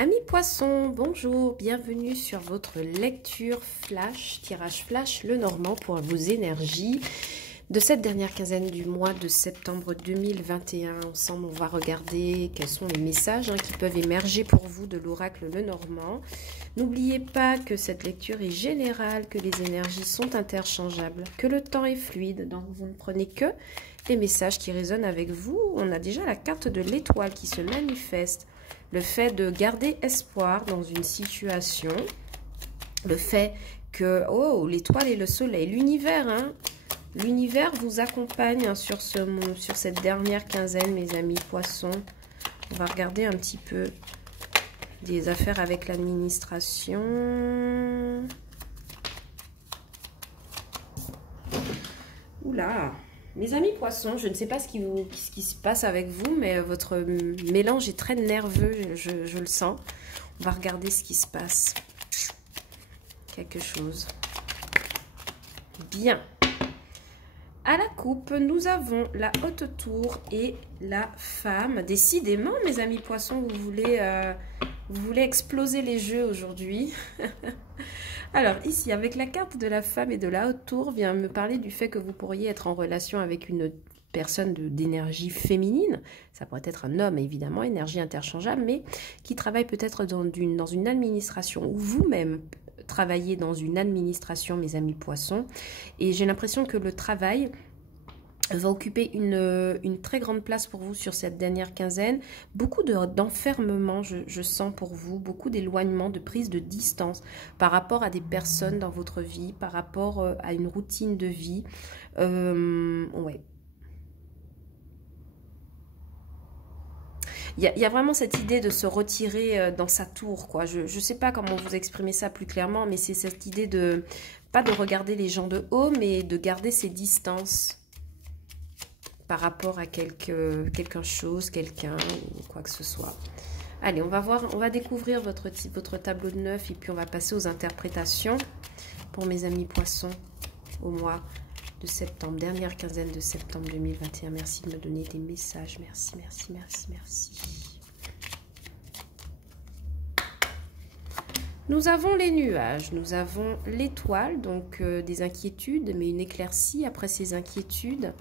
Amis poissons, bonjour, bienvenue sur votre lecture flash, tirage flash Lenormand pour vos énergies de cette dernière quinzaine du mois de septembre 2021. Ensemble, on va regarder quels sont les messages qui peuvent émerger pour vous de l'oracle Lenormand. N'oubliez pas que cette lecture est générale, que les énergies sont interchangeables, que le temps est fluide, donc vous ne prenez que les messages qui résonnent avec vous. On a déjà la carte de l'étoile qui se manifeste. Le fait de garder espoir dans une situation, le fait que, oh, l'étoile et le soleil, l'univers, l'univers vous accompagne sur cette dernière quinzaine, mes amis poissons. On va regarder un petit peu des affaires avec l'administration. Oula! Mes amis poissons, je ne sais pas ce qui se passe avec vous, mais votre mélange est très nerveux, je le sens. On va regarder ce qui se passe. Quelque chose. Bien. À la coupe, nous avons la haute tour et la femme. Décidément, mes amis poissons, vous voulez exploser les jeux aujourd'hui. Alors ici, avec la carte de la femme et de la haute tour, vient me parler du fait que vous pourriez être en relation avec une personne d'énergie féminine. Ça pourrait être un homme, évidemment, énergie interchangeable, mais qui travaille peut-être dans une administration ou vous-même travaillez dans une administration, mes amis poissons. Et j'ai l'impression que le travail va occuper une très grande place pour vous sur cette dernière quinzaine. Beaucoup d'enfermement, je sens pour vous, beaucoup d'éloignement, de prise de distance par rapport à des personnes dans votre vie, par rapport à une routine de vie. Ouais. Il y a vraiment cette idée de se retirer dans sa tour, quoi. Je ne sais pas comment vous exprimer ça plus clairement, mais c'est cette idée de, pas de regarder les gens de haut, mais de garder ses distances par rapport à quelque chose, quelqu'un ou quoi que ce soit. Allez, on va découvrir votre tableau de 9 et puis on va passer aux interprétations pour mes amis poissons au mois de septembre, dernière quinzaine de septembre 2021. Merci de me donner des messages. Merci, merci, merci, merci. Nous avons les nuages, nous avons l'étoile, donc des inquiétudes, mais une éclaircie après ces inquiétudes.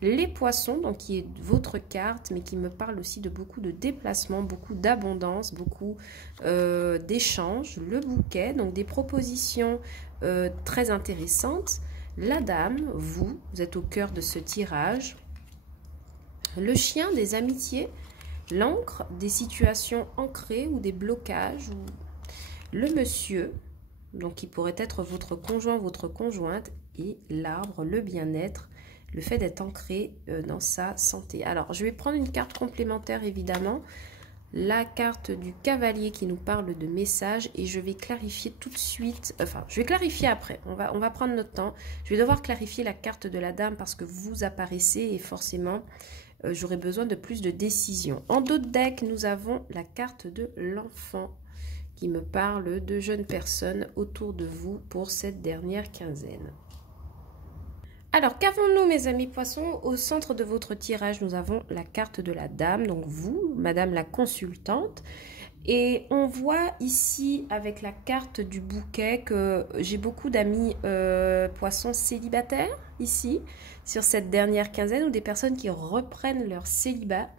Les poissons, donc qui est votre carte, mais qui me parle aussi de beaucoup de déplacements, beaucoup d'abondance, beaucoup d'échanges. Le bouquet, donc des propositions très intéressantes. La dame, vous êtes au cœur de ce tirage. Le chien, des amitiés. L'encre, des situations ancrées ou des blocages ou... Le monsieur, donc qui pourrait être votre conjoint, votre conjointe, et l'arbre, le bien-être, le fait d'être ancré dans sa santé. Alors, je vais prendre une carte complémentaire, évidemment, la carte du cavalier qui nous parle de messages, et je vais clarifier tout de suite, enfin, je vais clarifier après, on va prendre notre temps. Je vais devoir clarifier la carte de la dame parce que vous apparaissez et forcément, j'aurai besoin de plus de décision. En dos de deck, nous avons la carte de l'enfant, qui me parle de jeunes personnes autour de vous pour cette dernière quinzaine. Alors, qu'avons-nous, mes amis poissons? Au centre de votre tirage, nous avons la carte de la dame, donc vous, madame la consultante. Et on voit ici, avec la carte du bouquet, que j'ai beaucoup d'amis poissons célibataires, ici, sur cette dernière quinzaine, ou des personnes qui reprennent leur célibat.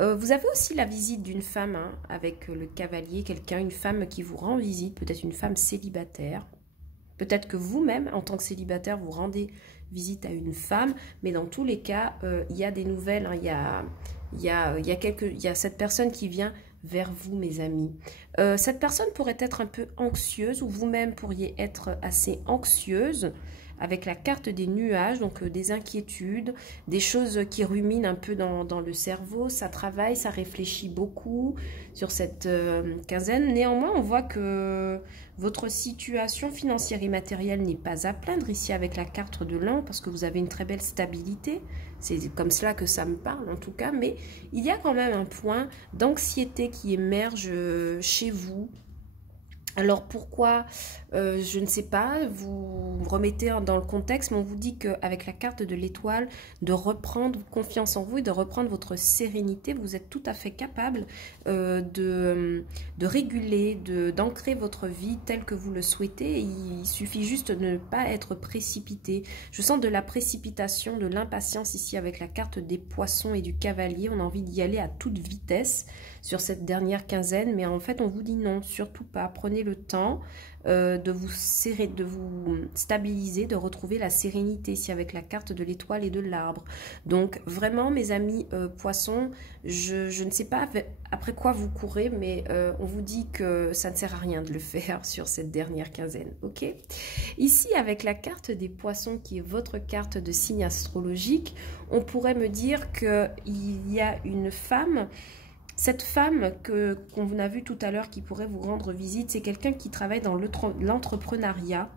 Vous avez aussi la visite d'une femme avec le cavalier, une femme qui vous rend visite, peut-être une femme célibataire. Peut-être que vous-même, en tant que célibataire, vous rendez visite à une femme, mais dans tous les cas, il y a des nouvelles, il y a cette personne qui vient vers vous, mes amis. Cette personne pourrait être un peu anxieuse, ou vous-même pourriez être assez anxieuse, avec la carte des nuages, donc des inquiétudes, des choses qui ruminent un peu dans le cerveau, ça travaille, ça réfléchit beaucoup sur cette quinzaine. Néanmoins, on voit que votre situation financière et matérielle n'est pas à plaindre ici avec la carte de l'an, parce que vous avez une très belle stabilité. C'est comme cela que ça me parle en tout cas, mais il y a quand même un point d'anxiété qui émerge chez vous, Alors pourquoi, je ne sais pas, vous remettez dans le contexte, mais on vous dit qu'avec la carte de l'étoile, de reprendre confiance en vous et de reprendre votre sérénité, vous êtes tout à fait capable de réguler, d'ancrer votre vie telle que vous le souhaitez. Il suffit juste de ne pas être précipité. Je sens de la précipitation, de l'impatience ici avec la carte des poissons et du cavalier. On a envie d'y aller à toute vitesse sur cette dernière quinzaine, mais en fait on vous dit non, surtout pas. Prenez le temps de vous stabiliser, de retrouver la sérénité ici avec la carte de l'étoile et de l'arbre. Donc vraiment mes amis poissons, je ne sais pas après quoi vous courez, mais on vous dit que ça ne sert à rien de le faire sur cette dernière quinzaine, ok? Ici avec la carte des poissons qui est votre carte de signe astrologique, on pourrait me dire qu'il y a une femme. Cette femme qu'on a vue tout à l'heure qui pourrait vous rendre visite, c'est quelqu'un qui travaille dans l'entrepreneuriat,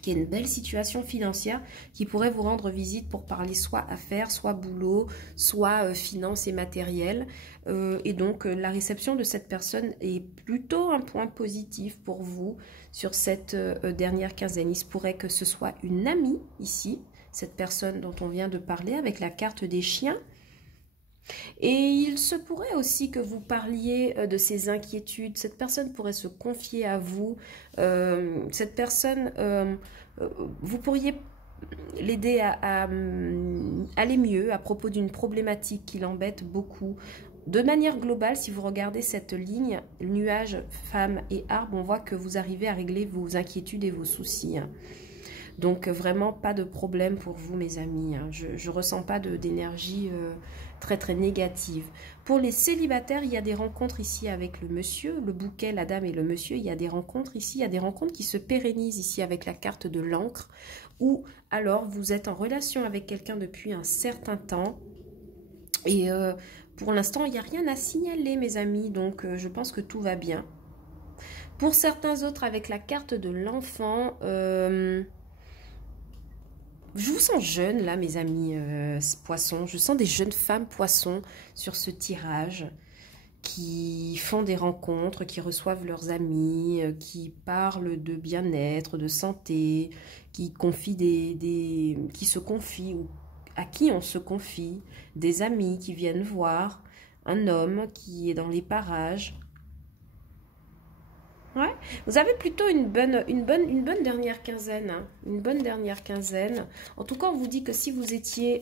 qui a une belle situation financière, qui pourrait vous rendre visite pour parler soit affaires, soit boulot, soit finances et matériel. Et donc la réception de cette personne est plutôt un point positif pour vous sur cette dernière quinzaine. Il se pourrait que ce soit une amie ici, cette personne dont on vient de parler avec la carte des chiens. Et il se pourrait aussi que vous parliez de ses inquiétudes. Cette personne pourrait se confier à vous. Cette personne, vous pourriez l'aider à aller mieux à propos d'une problématique qui l'embête beaucoup. De manière globale, si vous regardez cette ligne, nuages, femmes et arbres, on voit que vous arrivez à régler vos inquiétudes et vos soucis. Donc vraiment pas de problème pour vous mes amis. Je ne ressens pas d'énergie très très négative. Pour les célibataires, il y a des rencontres ici avec le monsieur, le bouquet, la dame et le monsieur. Il y a des rencontres ici, il y a des rencontres qui se pérennisent ici avec la carte de l'encre. Ou alors vous êtes en relation avec quelqu'un depuis un certain temps. Et pour l'instant, il n'y a rien à signaler mes amis. Donc je pense que tout va bien. Pour certains autres, avec la carte de l'enfant... je vous sens jeune là mes amis poissons, je sens des jeunes femmes poissons sur ce tirage qui font des rencontres, qui reçoivent leurs amis, qui parlent de bien-être, de santé, qui confient qui se confient ou à qui on se confie, des amis qui viennent voir, un homme qui est dans les parages. Ouais, vous avez plutôt une bonne dernière quinzaine, hein. Une bonne dernière quinzaine. En tout cas, on vous dit que si vous étiez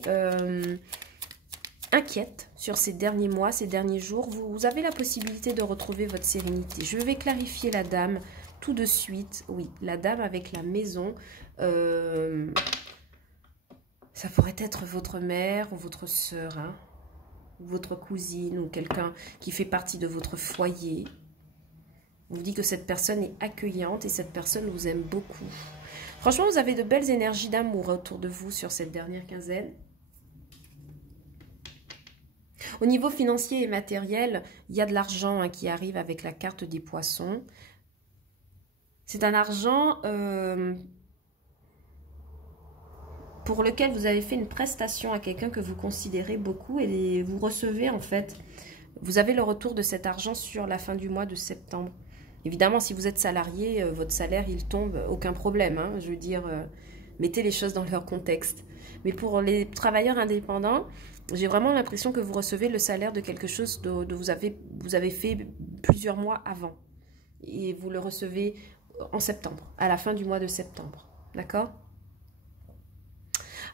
inquiète sur ces derniers mois, ces derniers jours, vous avez la possibilité de retrouver votre sérénité. Je vais clarifier la dame tout de suite. Oui, la dame avec la maison. Ça pourrait être votre mère ou votre sœur, hein, ou votre cousine ou quelqu'un qui fait partie de votre foyer. On vous dit que cette personne est accueillante et cette personne vous aime beaucoup. Franchement, vous avez de belles énergies d'amour autour de vous sur cette dernière quinzaine. Au niveau financier et matériel, il y a de l'argent hein, qui arrive avec la carte des poissons. C'est un argent pour lequel vous avez fait une prestation à quelqu'un que vous considérez beaucoup et vous recevez en fait, vous avez le retour de cet argent sur la fin du mois de septembre. Évidemment, si vous êtes salarié, votre salaire, il tombe, aucun problème. Hein, je veux dire, mettez les choses dans leur contexte. Mais pour les travailleurs indépendants, j'ai vraiment l'impression que vous recevez le salaire de quelque chose dont vous avez fait plusieurs mois avant. Et vous le recevez en septembre, à la fin du mois de septembre. D'accord ?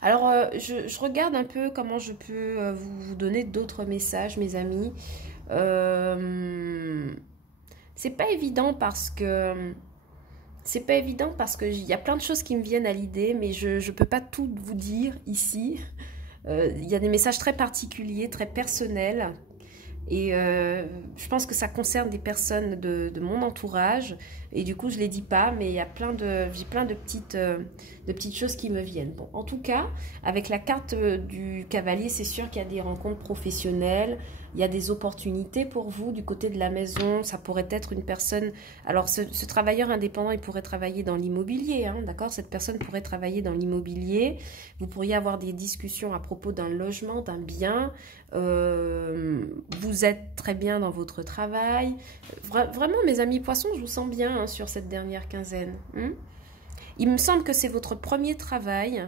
Alors, je regarde un peu comment je peux vous donner d'autres messages, mes amis. C'est pas évident parce que il y a plein de choses qui me viennent à l'idée, mais je ne peux pas tout vous dire ici. Il y a des messages très particuliers, très personnels. Et je pense que ça concerne des personnes de mon entourage. Et du coup, je ne les dis pas, mais j'ai plein de petites choses qui me viennent. Bon, en tout cas, avec la carte du cavalier, c'est sûr qu'il y a des rencontres professionnelles. il y a des opportunités pour vous du côté de la maison. Ça pourrait être une personne... Alors, ce travailleur indépendant, il pourrait travailler dans l'immobilier, hein, d'accord? Cette personne pourrait travailler dans l'immobilier. Vous pourriez avoir des discussions à propos d'un logement, d'un bien. Vous êtes très bien dans votre travail. Vraiment, mes amis poissons, je vous sens bien hein, sur cette dernière quinzaine. Il me semble que c'est votre premier travail,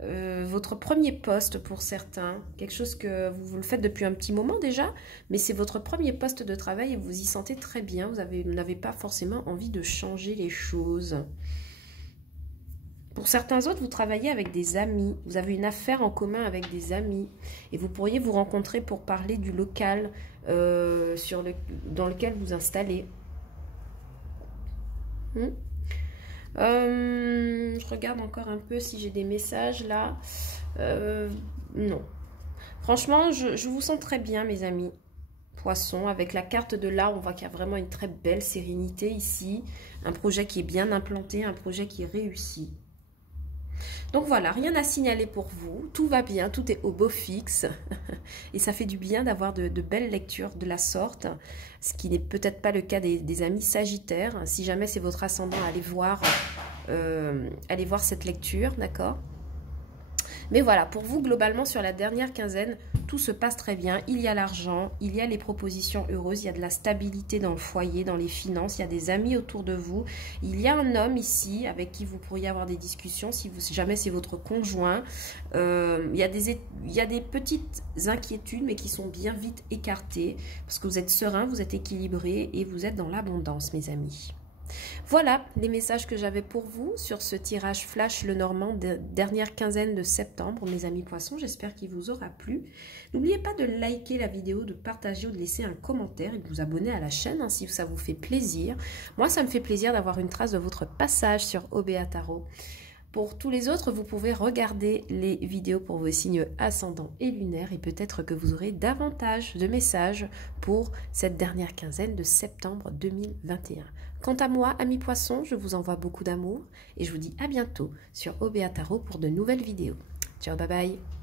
votre premier poste pour certains, quelque chose que vous le faites depuis un petit moment déjà, mais c'est votre premier poste de travail et vous y sentez très bien, vous n'avez pas forcément envie de changer les choses. Pour certains autres, vous travaillez avec des amis, vous avez une affaire en commun avec des amis et vous pourriez vous rencontrer pour parler du local dans lequel vous installez. Je regarde encore un peu si j'ai des messages là. Non. Franchement, je vous sens très bien, mes amis. Poisson, avec la carte de là, on voit qu'il y a vraiment une très belle sérénité ici. Un projet qui est bien implanté, un projet qui est réussi. Donc voilà, rien à signaler pour vous. Tout va bien, tout est au beau fixe. Et ça fait du bien d'avoir de belles lectures de la sorte. Ce qui n'est peut-être pas le cas des amis sagittaires. Si jamais c'est votre ascendant, allez voir cette lecture, d'accord? Mais voilà, pour vous, globalement, sur la dernière quinzaine, tout se passe très bien. Il y a l'argent, il y a les propositions heureuses, il y a de la stabilité dans le foyer, dans les finances, il y a des amis autour de vous. Il y a un homme ici avec qui vous pourriez avoir des discussions, si jamais c'est votre conjoint. Il y a des petites inquiétudes, mais qui sont bien vite écartées, parce que vous êtes serein, vous êtes équilibré et vous êtes dans l'abondance, mes amis. Voilà les messages que j'avais pour vous sur ce tirage flash Lenormand de dernière quinzaine de septembre, mes amis poissons. J'espère qu'il vous aura plu. N'oubliez pas de liker la vidéo, de partager ou de laisser un commentaire et de vous abonner à la chaîne hein, si ça vous fait plaisir. Moi, ça me fait plaisir d'avoir une trace de votre passage sur OBA Tarot. Pour tous les autres, vous pouvez regarder les vidéos pour vos signes ascendants et lunaires et peut-être que vous aurez davantage de messages pour cette dernière quinzaine de septembre 2021. Quant à moi, amis poissons, je vous envoie beaucoup d'amour et je vous dis à bientôt sur OBA Tarot pour de nouvelles vidéos. Ciao, bye bye.